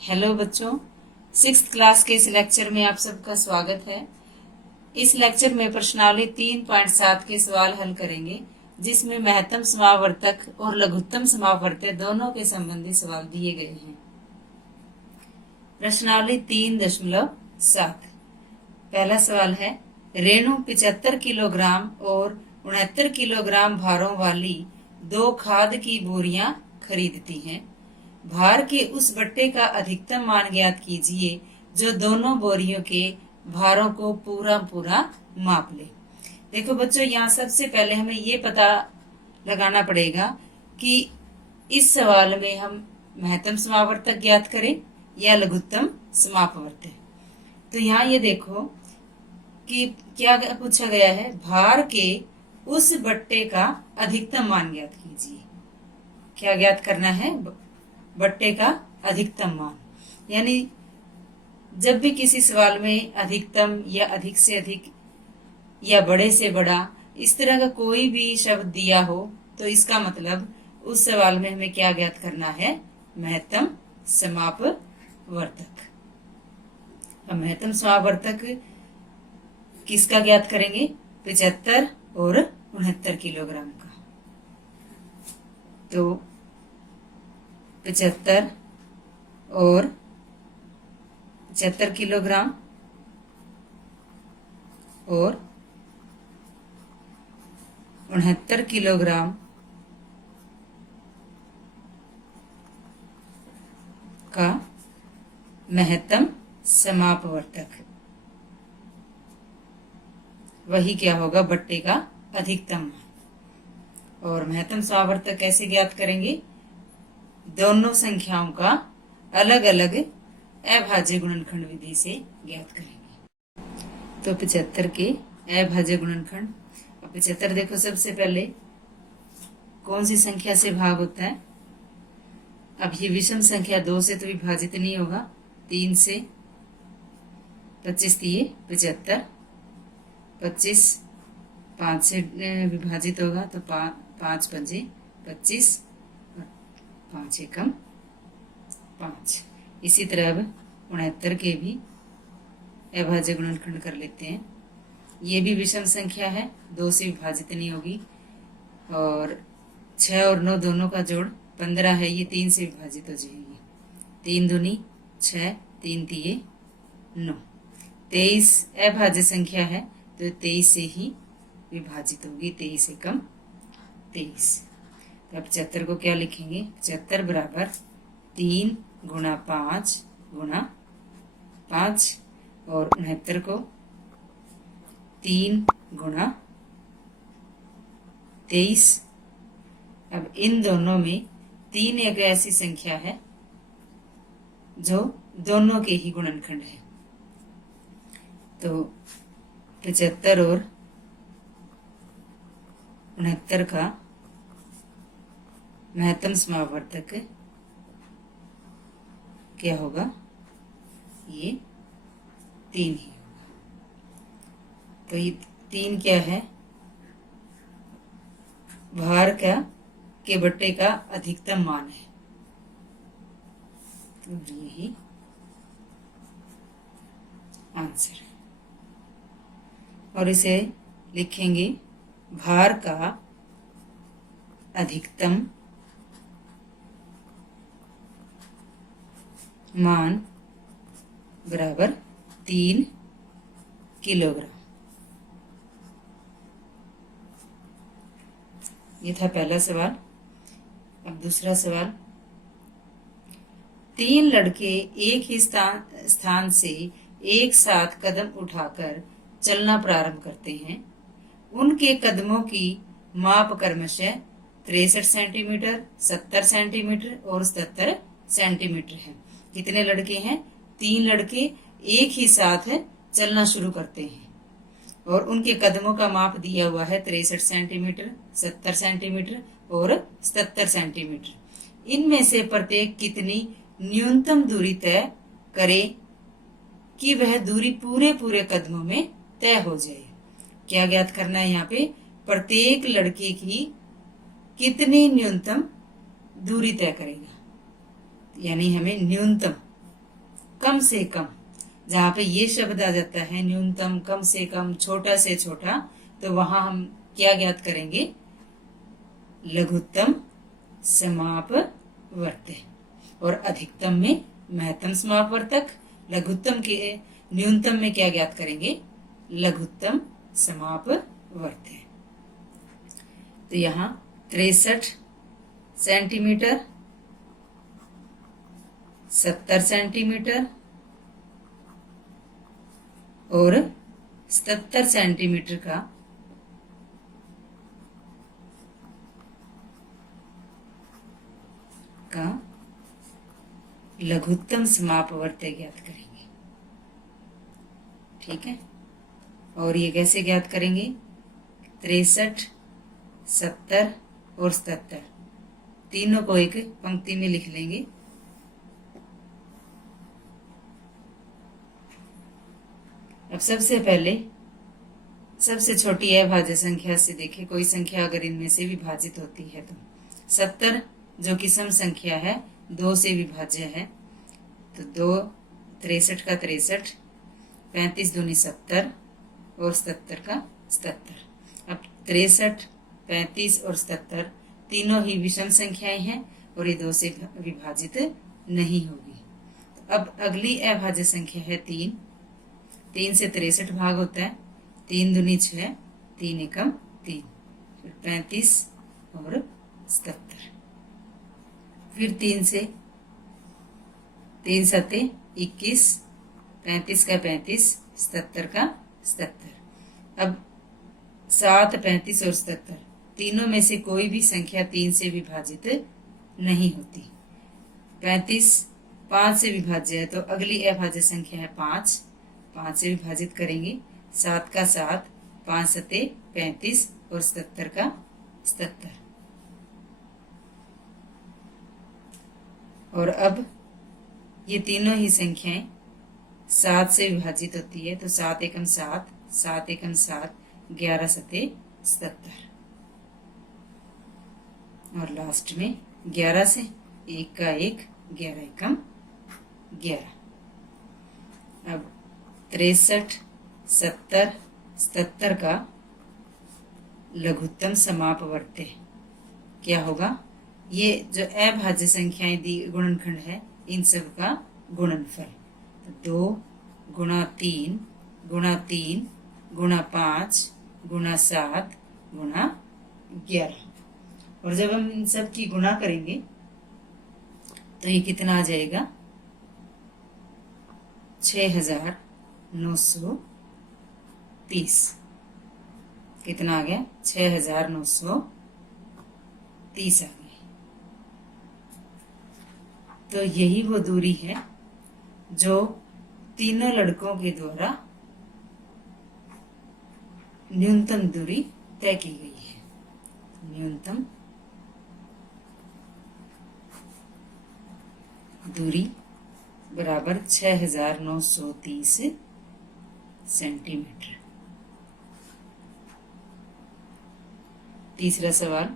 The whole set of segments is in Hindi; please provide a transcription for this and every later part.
हेलो बच्चों, 6th क्लास के इस लेक्चर में आप सबका स्वागत है। इस लेक्चर में प्रश्नावली 3.7 के सवाल हल करेंगे, जिसमें महत्तम समावर्तक और लघुत्तम समावर्तक दोनों के संबंधी सवाल दिए गए हैं। प्रश्नावली 3.7 पहला सवाल है, रेणु 75 किलोग्राम और 69 किलोग्राम भारों वाली 2 खाद की बोरियां खरीदती हैं। भार के उस बट्टे का अधिकतम मान ज्ञात कीजिए जो दोनों बोरियों के भारों को पूरा पूरा माप ले। देखो बच्चों, यहाँ सबसे पहले हमें ये पता लगाना पड़ेगा कि इस सवाल में हम महत्तम समावर्तक ज्ञात करें या लघुत्तम समापवर्तक। तो यहाँ ये देखो कि क्या पूछा गया है, भार के उस बट्टे का अधिकतम मान ज्ञात कीजिए। क्या ज्ञात करना है? बट्टे का अधिकतम मान। यानी जब भी किसी सवाल में अधिकतम या अधिक से अधिक या बड़े से बड़ा इस तरह का कोई भी शब्द दिया हो, तो इसका मतलब उस सवाल में हमें क्या ज्ञात करना है? महत्तम समापवर्तक। अब महत्तम समापवर्तक किसका ज्ञात करेंगे? 75 और 69 किलोग्राम का। तो 75 और 75 किलोग्राम और 69 किलोग्राम का महत्तम समापवर्तक, वही क्या होगा? बट्टे का अधिकतम मान। और महत्तम समापवर्तक कैसे ज्ञात करेंगे? दोनों संख्याओं का अलग अलग अभाज्य गुणनखंड विधि से ज्ञात करेंगे। तो 75 के अभाज्य गुणनखंड। अब 75 देखो, सबसे पहले कौन सी संख्या से भाग होता है? अब ये विषम संख्या 2 से तो विभाजित नहीं होगा, 3 से। 25 दिए 75, 25 5 से विभाजित होगा तो 5 पंजे 25, 5 एकम 5। इसी तरह अब 69 के भी अभाज्य गुणनखंड कर लेते हैं। ये भी विषम संख्या है, 2 से विभाजित नहीं होगी। और 6 और 9 दोनों का जोड़ 15 है, ये 3 से विभाजित हो जाएगी। 3 दूनी 6, 3 तिये 9। 23 अभाज्य संख्या है, तो 23 से ही विभाजित होगी। 23 एकम 23। तो अब 75 को क्या लिखेंगे? 75 बराबर 3 गुणा 5 गुणा 5, और 69 को 3 गुणा 23। अब इन दोनों में 3 एक ऐसी संख्या है जो दोनों के ही गुणनखंड है। तो 75 और 69 का महत्तम समापवर्तक क्या होगा? ये 3 ही होगा। तो ये 3 क्या है? भार का के बट्टे का अधिकतम मान है। तो यही आंसर है। और इसे लिखेंगे, भार का अधिकतम मान बराबर 3 किलोग्राम। ये था पहला सवाल। अब दूसरा सवाल, 3 लड़के एक ही स्थान से एक साथ कदम उठाकर चलना प्रारंभ करते हैं। उनके कदमों की माप क्रमशः 63 सेंटीमीटर, 70 सेंटीमीटर और 77 सेंटीमीटर है। कितने लड़के हैं? 3 लड़के एक ही साथ चलना शुरू करते हैं और उनके कदमों का माप दिया हुआ है 63 सेंटीमीटर, 70 सेंटीमीटर और 77 सेंटीमीटर। इनमें से प्रत्येक कितनी न्यूनतम दूरी तय करे कि वह दूरी पूरे पूरे कदमों में तय हो जाए। क्या ज्ञात करना है यहाँ पे? प्रत्येक लड़के की कितनी न्यूनतम दूरी तय करेगा, यानी हमें न्यूनतम कम से कम, जहां पे ये शब्द आ जाता है न्यूनतम, कम से कम, छोटा से छोटा, तो वहां हम क्या ज्ञात करेंगे? लघुत्तम समापवर्त्य। और अधिकतम में महत्तम समापवर्तक, लघुत्तम के न्यूनतम में क्या ज्ञात करेंगे? लघुत्तम समापवर्त्य। तो यहाँ 63 सेंटीमीटर, 70 सेंटीमीटर और 77 सेंटीमीटर का लघुत्तम समापवर्त्य ज्ञात करेंगे। ठीक है, और ये कैसे ज्ञात करेंगे? 63, 70 और 77 तीनों को एक पंक्ति में लिख लेंगे। अब सबसे पहले सबसे छोटी अभाज्य संख्या से देखें, कोई संख्या अगर इनमें से विभाजित होती है तो 70 जो कि सम संख्या है, 2 से विभाज्य है, तो 2 63 का 63, 35 दूनी 70 और 77 का 77। अब 63, 35 और 77 तीनों ही विषम संख्याएं हैं और ये 2 से विभाजित नहीं होगी। तो अब अगली अभाज्य संख्या है 3। 3 से 63 भाग होता है, 3 दूनी 6, 3 एकम 3, फिर 35 और 77, फिर 3 से 3 सते 21, 35 का 35, 77 का 77। अब 7, 35 और 77 तीनों में से कोई भी संख्या 3 से विभाजित नहीं होती। 35 5 से विभाज्य है, तो अगली अभाज्य संख्या है 5, 5 से विभाजित करेंगे, 7 का 7, 5 सते 35 और 77 का 77। और अब ये तीनों ही संख्याएं 7 से विभाजित होती है, तो 7 एकम 7, 7 एकम 7, 11 सते 77 और लास्ट में 11 से 1 का 1, 11 एकम 11। अब 63, 70, 77 का लघुत्तम समापवर्त्य क्या होगा? ये जो अभाज्य संख्याएं दी गुणनखंड है, इन सब का गुणनफल। तो 2 गुणा 3 गुणा 3 गुणा 5 गुणा 7 गुणा 11। और जब हम इन सब की गुणा करेंगे तो ये कितना आ जाएगा? 6930। कितना आ गया? 6930 आ गया। तो यही वो दूरी है जो तीनों लड़कों के द्वारा न्यूनतम दूरी तय की गई है। न्यूनतम दूरी बराबर 6930 सेंटीमीटर। तीसरा सवाल,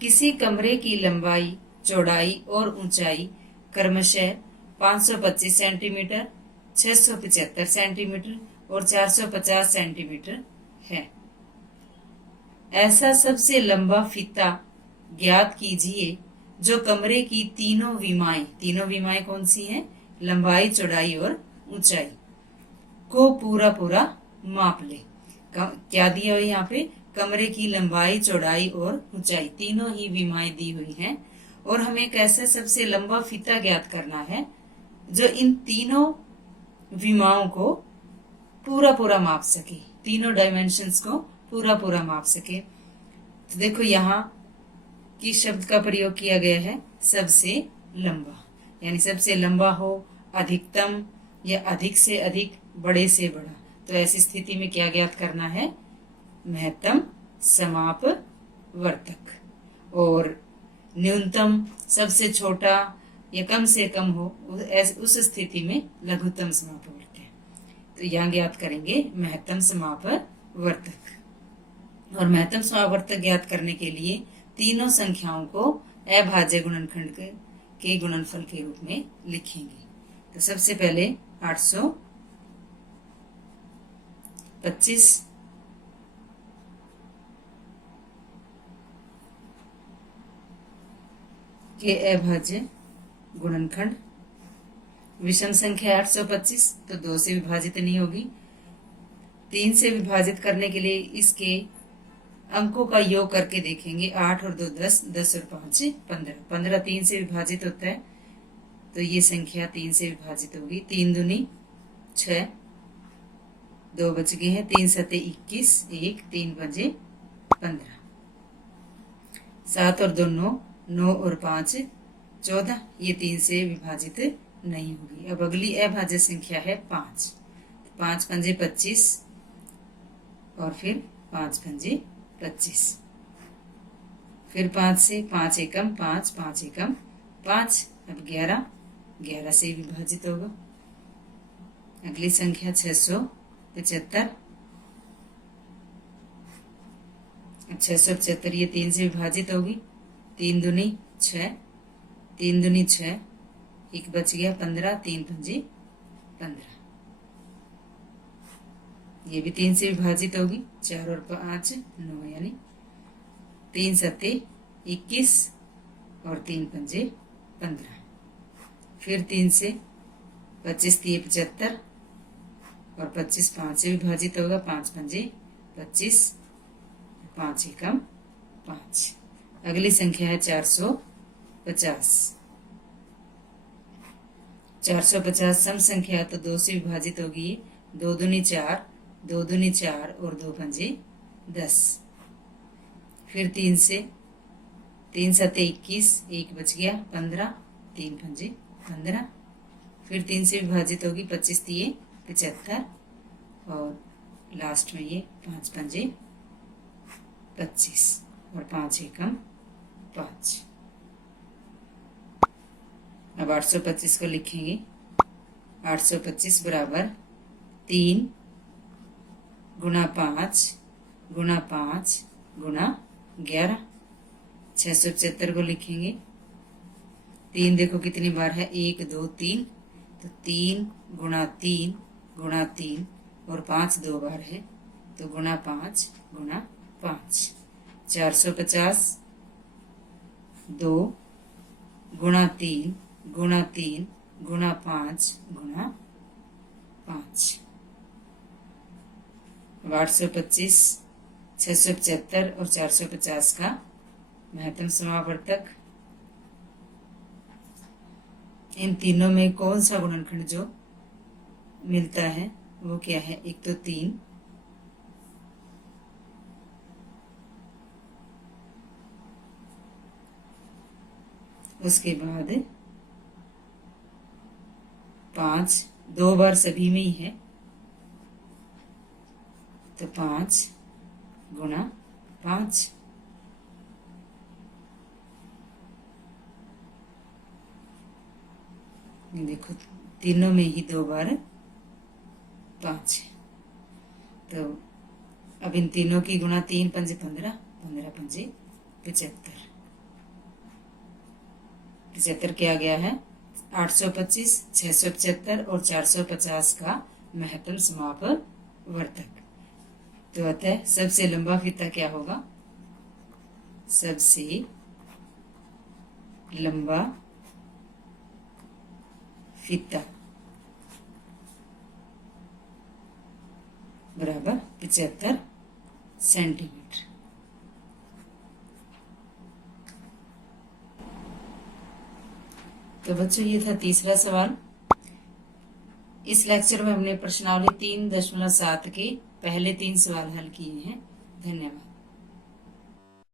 किसी कमरे की लंबाई, चौड़ाई और ऊंचाई क्रमशः 525 सेंटीमीटर, 675 सेंटीमीटर और 450 सेंटीमीटर है। ऐसा सबसे लंबा फीता ज्ञात कीजिए जो कमरे की तीनों विमाएं कौन सी हैं? लंबाई, चौड़ाई और ऊंचाई को पूरा पूरा माप ले। क्या दिया हुआ यहाँ पे? कमरे की लंबाई, चौड़ाई और ऊंचाई तीनों ही विमाएं दी हुई हैं और हमें एक ऐसा सबसे लंबा फीता ज्ञात करना है जो इन तीनों विमाओं को पूरा पूरा माप सके, तीनों डायमेंशंस को पूरा पूरा माप सके। तो देखो यहाँ किस शब्द का प्रयोग किया गया है? सबसे लंबा, यानी सबसे लंबा हो, अधिकतम या अधिक से अधिक, बड़े से बड़ा। तो ऐसी स्थिति में क्या ज्ञात करना है? महत्तम समापवर्तक। और न्यूनतम सबसे छोटा या कम से कम हो, उस स्थिति में लघुत्तम समापवर्तक। तो यहाँ ज्ञात करेंगे महत्तम समापवर्तक। और महत्तम समापवर्तक ज्ञात करने के लिए तीनों संख्याओं को अभाज्य गुणनखंड के गुणनफल के रूप में लिखेंगे। तो सबसे पहले 825 के अभाज्य गुणनखंड। विषम संख्या 825 तो 2 से विभाजित नहीं होगी। 3 से विभाजित करने के लिए इसके अंकों का योग करके देखेंगे। 8 और 2 10, 10 और 5 15, 15 3 से विभाजित होता है तो ये संख्या 3 से विभाजित होगी। 3 दूनी 6, 2 बच गए हैं। 3 सते 21, 1 3 पंजे 15, 7 और 2 9, 9 और 5 14, ये 3 से विभाजित नहीं होगी। अब अगली अभाज्य संख्या है 5। 5 पंजे 25 और फिर 5 पंजे 25, फिर 5 से 5 एकम 5, 5 एकम 5। अब 11, 11 से विभाजित होगा। अगली संख्या 675। 675 ये 3 से विभाजित होगी। 3 दूनी 6, 3 दूनी 6, 1 बच गया 15, 3 पंजे 15, ये भी 3 से विभाजित होगी। 4 और 5 9, यानी 3 सते 21 और 3 पंजे 15, फिर 3 से 25 3 75 और 25 5 से विभाजित होगा। 5 पंजे 25, 5 एकम 5। अगली संख्या है 450। 450 सम संख्या तो 2 से विभाजित होगी। 2 दूनी 4, 2 दूनी 4 और 2 पंजे 10, फिर 3 से 3 सते 21, 1 बच गया 15, 3 पंजे 15, फिर 3 से विभाजित होगी। 25 3 75 और लास्ट में ये 5 पंजे 25 और 5 एकम 5। अब 825 को लिखेंगे। 825 बराबर 3 गुणा 5 गुणा 5 गुणा 11। 675 को लिखेंगे। 3 देखो कितनी बार है, 1 2 3, तो 3 गुणा 3 गुणा 3 और 5 2 बार है तो गुणा 5 गुणा 5। 450 2 गुणा 3 गुणा 3 गुणा 5 गुणा 5। 825, 675 और 450 का महत्तम समावर्तक। इन तीनों में कौन सा गुणनखंड जो मिलता है वो क्या है? एक तो 3, उसके बाद 5 2 बार सभी में ही है तो 5 गुणा 5। देखो तीनों में ही 2 बार 5 है तो अब इन तीनों की गुणा 3 पंजे 15, 15 पंजे 75। 75 किया गया है। 825, 675 और 450 का महत्तम समापवर्तक। तो अतः सबसे लंबा फीता क्या होगा? सबसे लंबा फीता बराबर 75 सेंटीमीटर। तो बच्चों ये था तीसरा सवाल। इस लेक्चर में हमने प्रश्नावली 3.7 के पहले 3 सवाल हल किए हैं। धन्यवाद।